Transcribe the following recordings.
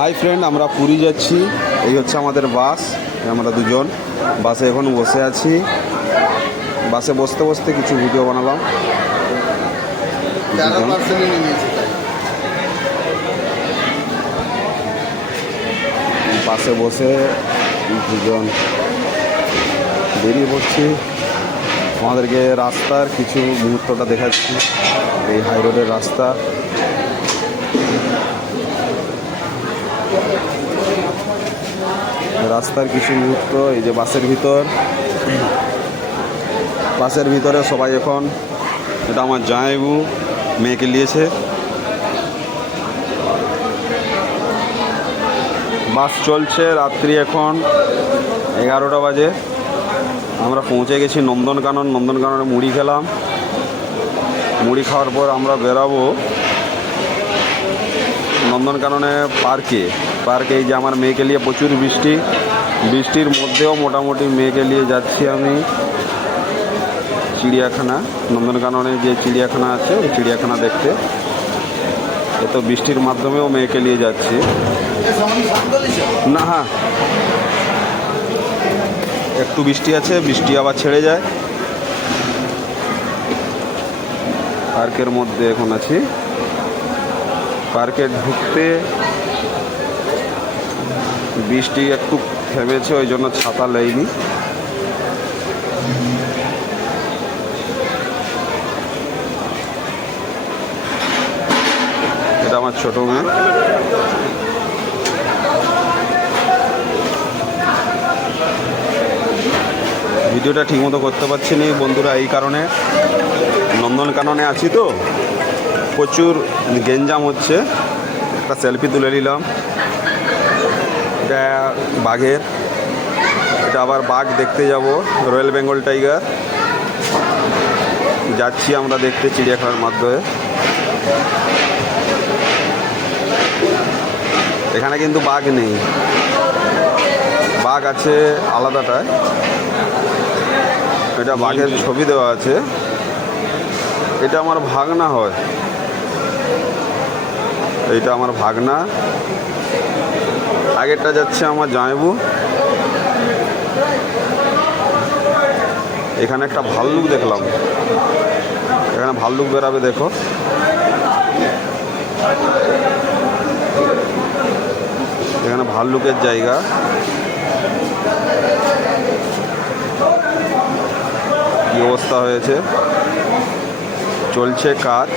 Hi friend, আমরা পুরী যাচ্ছি। এই হচ্ছে আমাদের বাস। আমরা দুজন বাসে এখন বসে আছি। বাসে বসতে বসতে কিছু ভিডিও বানালাম। বাসে বসে দুজন বেরিয়ে পড়ছি। আমাদেরকে রাস্তার কিছু মুহূর্তটা দেখাচ্ছি। এই হাই রোডের রাস্তা। রাস্তার কিছু মুহূর্ত। এই যে বাসের ভিতরে সবাই এখন, এটা আমার জামাইবু মেয়েকে নিয়েছে। বাস চলছে। রাত্রি এখন 11টা বাজে। আমরা পৌঁছে গেছি নন্দনকানন। নন্দনকাননে মুড়ি খেলাম। মুড়ি খাওয়ার পর আমরা বেরাবো নন্দনকাননে পার্কে। এই যে আমার মেয়েকে নিয়ে প্রচুর বৃষ্টির মধ্যেও মোটামুটি মেয়েকে নিয়ে যাচ্ছি আমি চিড়িয়াখানা। নন্দনকাননে যে চিড়িয়াখানা আছে ওই চিড়িয়াখানা দেখতে। এত বৃষ্টির মাধ্যমেও মেয়েকে নিয়ে যাচ্ছি না। হ্যাঁ, একটু বৃষ্টি আছে, বৃষ্টি আবার ছেড়ে যায়। পার্কের মধ্যে এখন আছি। পার্কে ঢুকতে বৃষ্টি একটু থেমেছে, ওই জন্য ছাতা নেইনি। এটা আমার ছোট মেয়ে। ভিডিওটা ঠিকমতো করতে পারছি না বন্ধুরা, এই কারণে। নন্দনকাননে আছি তো, প্রচুর গেঞ্জাম হচ্ছে। একটা সেলফি তুলে নিলাম। এটা বাঘের, এটা আবার বাঘ দেখতে যাব। রয়্যাল বেঙ্গল টাইগার যাচ্ছি আমরা দেখতে চিড়িয়াখানার মাধ্যমে। এখানে কিন্তু বাঘ নেই, বাঘ আছে আলাদাটায়। এটা বাঘের ছবি দেওয়া আছে। এটা আমার ভাগনা হয়, এইটা আমার ভাগনা। আগেরটা যাচ্ছে আমার জামাইবু। এখানে একটা ভাল্লুক দেখলাম। এখানে ভাল্লুক বেরাবে, দেখো। এখানে ভাল্লুকের জায়গা। কি অবস্থা হয়েছে, চলছে কাজ।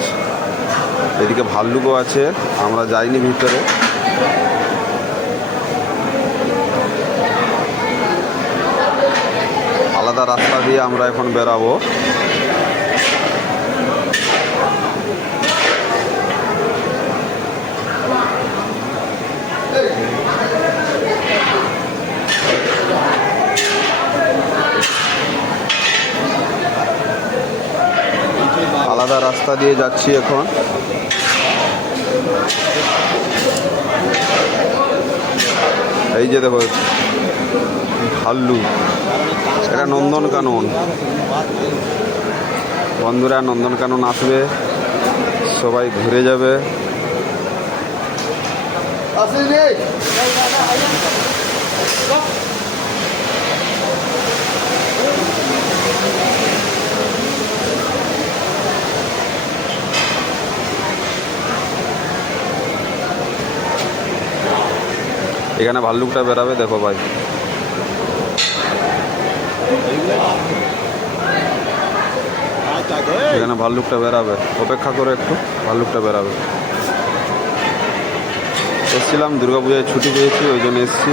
এদিকে ভাল্লুকও আছে, আমরা যাইনি ভিতরে। আলাদা রাস্তা দিয়ে আমরা এখন বেরাবো। আলাদা রাস্তা দিয়ে যাচ্ছি এখন। এই যে দেখো ভাল্লুক। এটা নন্দনকানন। বন্ধুরা, নন্দনকানন আসবে, সবাই ঘুরে যাবে। এখানে ভাল্লুকটা বেরাবে, দেখো ভাই। এখানে ভাল্লুকটা বেরাবে, অপেক্ষা করে একটু, ভাল্লুকটা বেরাবে। এসছিলাম দুর্গাপূজায়, ছুটি পেয়েছি, ওই জন্য এসছি।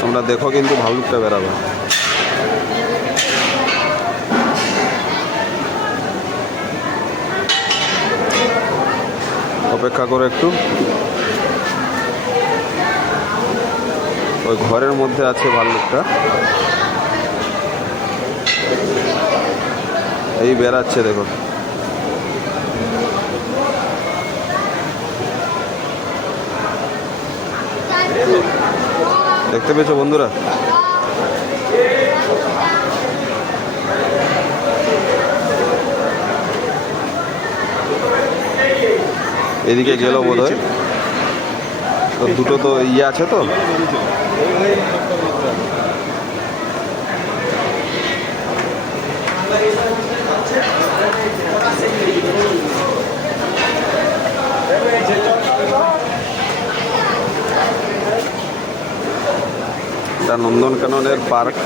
তোমরা দেখো কিন্তু ভাল্লুকটা বেরাবে। অপেক্ষা করে একটু। ওই ঘরের মধ্যে আছে ভাল্লুকটা। এই বেরাচ্ছে, দেখো। দেখতে পেয়েছো বন্ধুরা? এদিকে গেল বোধ হয়। তো দুটো তো ইয়ে আছে তো। এটা নন্দনকাননের পার্ক।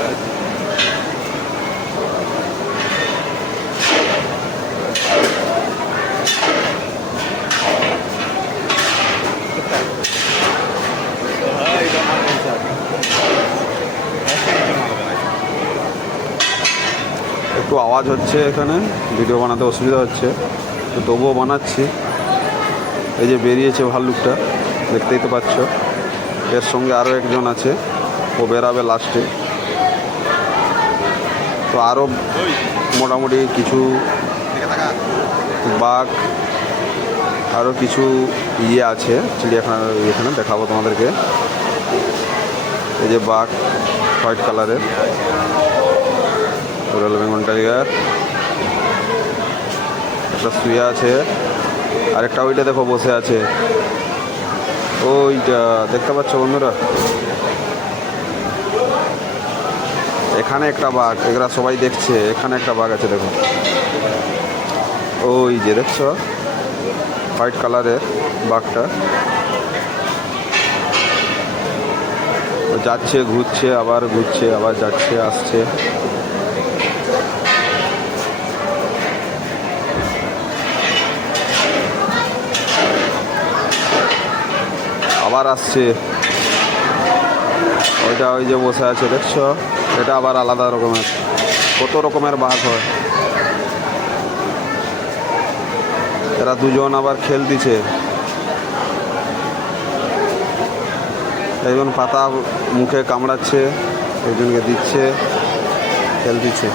একটু আওয়াজ হচ্ছে এখানে, ভিডিও বানাতে অসুবিধা হচ্ছে, তো তবুও বানাচ্ছি। এই যে বেরিয়েছে ভাল্লুকটা, দেখতেই তো পাচ্ছ। এর সঙ্গে আরও একজন আছে, ও বেরাবে লাস্টে। তো আরও মোটামুটি কিছু বাঘ, আরও কিছু ইয়ে আছে চিড়িয়াখানার, এখানে দেখাবো তোমাদেরকে। এই যে বাঘ হোয়াইট কালারের, রয়্যাল বেঙ্গল টাইগার একটা শুয়ে আছে, আরেকটা ওইটা দেখো বসে আছে, ওইটা দেখতে পাচ্ছ বন্ধুরা। এখানে একটা বাঘ, এগুলা সবাই দেখছে, এখানে একটা বাঘ আছে দেখো, ওই যে দেখছো হোয়াইট কালারের বাঘটা। ও যাচ্ছে, ঘুরছে, আবার ঘুরছে, আবার যাচ্ছে, আসছে। আবার আসছে, ওইটা ওই যে বসে আছে দেখছো, এটা আবার আলাদা রকমের। কত রকমের বাঘ হয়। এরা দুজন আবার খেলতেছে, একজন পাতা মুখে কামড়াচ্ছে, একজনকে দিচ্ছে, খেলতেছে।